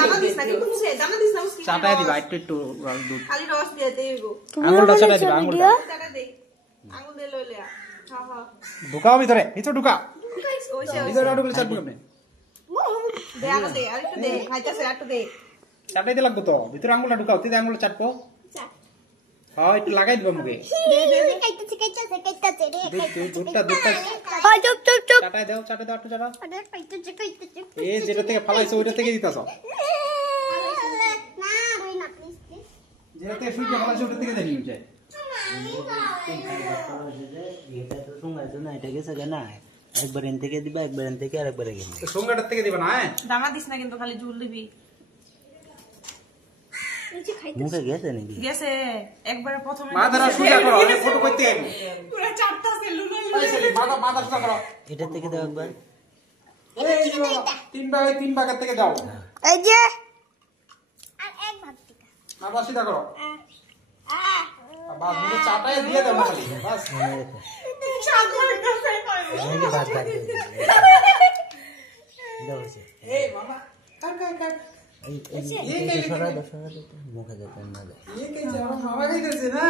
দানা দিস না কিন্তু মুখে দানা দিস না মুখে চাটাই দিবা একটু দুধ খালি রস দিয়ে দেইব আঙুলটা চাটাই দিবা আঙুলটা চাটা দে আঙুল দিয়ে লইলে হ্যাঁ হ্যাঁ ঢুকাও ভিতরে ভিতরে ঢুকা ওইসে ভিতরে ঢুকলে চাটবো কেমনে দে আরো দে আরেকটু দে খাইতাছে একটু দে চাটাই দিতে লাগবে তো ভিতরে আঙুলটা ঢুকাও তুই আঙুলটা চাটবো হ্যাঁ একটু লাগাই দিবা মুখে দুধটা চাটাই দাও একটু চাটা এই যেটা থেকে ফালাইছো ওইটা থেকে দিতাছ যেটা থেকে সুইটা ফালাইছো ওইটা থেকে জানি যায় একবার এন থেকে দিবা একবার এন থেকে আরেকবার এখানে সঙ্গাটার থেকে দিবা না দানা দিস না কিন্তু খালি ঝুল দিবি মুখে গেছে নাকি গেছে একবারে প্রথমে মা ধরা সুজা করো আমি ফটো করতে আইবো পুরো চারটাছে লুলো ওই ছেলে মাথা সুজা করো এটা থেকে দাও একবার এই তিন ভাগের থেকে দাও এই যে আর এক ভাগ থেকে মাথা সিধা করো বাস মুখে চাটাই দিয়ে দাও না খালি বাস মনে রেখো চাঁদের কাছে এই ভাগ ভাগ দাও সে এই মামা কাট এই সরা মুখে যেতে না যায় ये के जाओ मामा के करছে না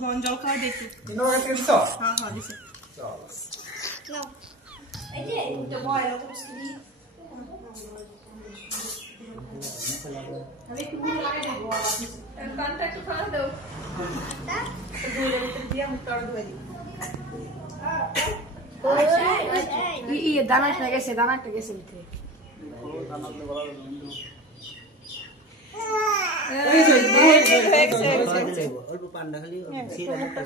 বন জল খাওয়া দেখি তিন ভাগের থেকে দিছো হ্যাঁ হ্যাঁ দিছে চল নাও এই যে এটা বয় তো মুশকিল আমি একটু মুখ লাগাই দেব কানটা একটু খাওয়া দাও দুইটা ভিতরে দিয়া মুখ কাটা ধুয়ে দিই এই দানাটা গেছে ভিতরে অল্প পান্ডা খালি সিরা মুখটা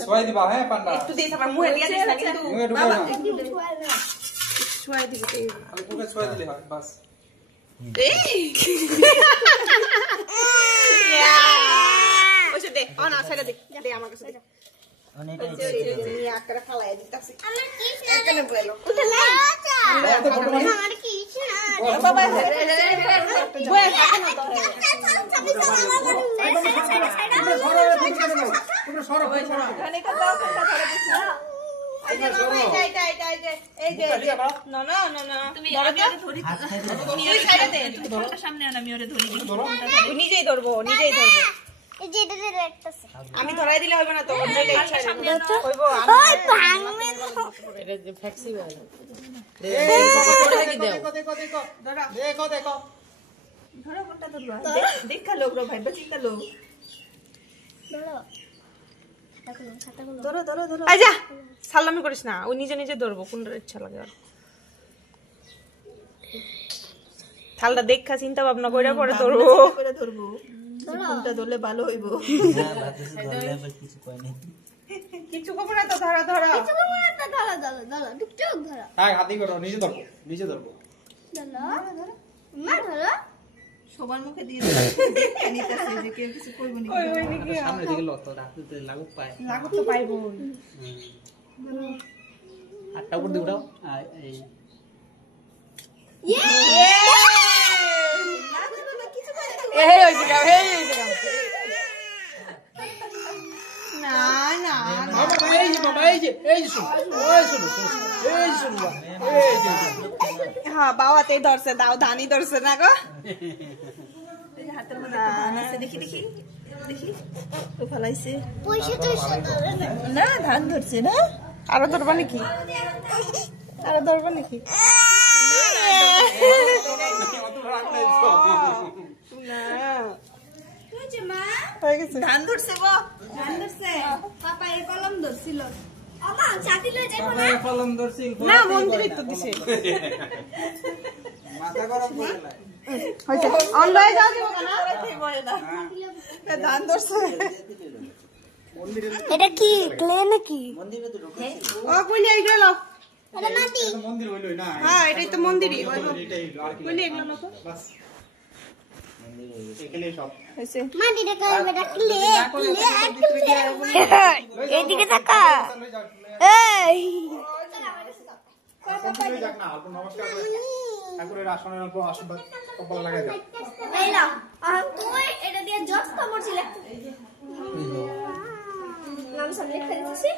সোয়াই দিবা হ্যাঁ পান্ডা একটু দিয়ে তারপর মুখে দিয়ে দিস না কিন্তু মুখে ঢুকাও না ছুঁয়ে দিবি খালি মুখে সোয়াই দিলে হয় বাস ওইসব দে ও না সেটা দে দে আমার কাছে দে অনেক নিয়ে আকারে ফালাই দিতাছি আমার কি এখানে বলো উঠলা তো ফটো মানে আমার কি না বাবা বয় কাকে না তোমরা সরো খানে কা দাও কা ধরে দিছ না এই যে বাবা এই যে না না না না তুমি আগে ধরি তুমি এই সাইডে দে তুমি ধরো সামনে আনা আমি ওরে ধরি তুই নিজেই ধরবো এই যে এটা রেটটা আমি ধরাই দিলে হইব না তো যেটা ইচ্ছা সামনে হইব ওই ভাঙবে এটা যে ফ্লেক্সিবল দেখো ধরো কোনটা ধরবা দেখা লোক রে ভাই চিন্তা লোক ধরো আচ্ছা সালামি করিস না ও নিজে নিজে ধরবো কোনটার ইচ্ছা লাগে আর থালটা দেখা চিন্তা ভাবনা কইরা পরে ধরবো কোনটা ধরলে ভালো হইব না বাতাসে ধরলে আবার কিছু কয় না কিছু খবর না তো ধরো কিছু বলবো না ধরো টুকটুক ধরো হ্যাঁ হাতি করো নিজে ধরবো ধরো মা ধরো সবার মুখে দিয়ে দেখে নিতেছে যে কেউ কিছু করবে না সামনে দিকে লত রাখতে লাগুক পায় লাগত তো পাইবো হাতটা উপর দিয়ে উঠাও এই এই হইছে না না বাবা এই যে শুনো হ্যাঁ বাবাতে ধরছে দাও ধানি ধরছে না গো হাতের মধ্যে দেখি ও ফলাইছে পয়সা তো ধরে না ধান ধরছে না আরো ধরবা নাকি মা হয়ে গেছে ধান ধরছে গো পাপা এই কলম ধরছিল আমা ছাতি লয়ে যাইবো না কলম ধরছি না মন্দিরে তো দিছে মাথা গরম করে হইছে অন লয়ে যাও দিব না ধান ধরছে এটা কি ক্লে নাকি মন্দিরে তো ঢুকে ও কইলে এই গেল এটা মাটি মন্দির হইলই না হ্যাঁ এটাই তো মন্দিরই এটাই আর কি কইলে এগুলো না তো বাস এখানে সব হইছে মাটি রে কই বেটা ক্লে এইদিকে তাকা এই যাক না অল্প নমস্কার করে ঠাকুরের আসনের অল্প আশীর্বাদ কপালে লাগাই দাও এই না তুই এটা দিয়ে জস কামড়ছিল নাম সামনে লিখে দিছি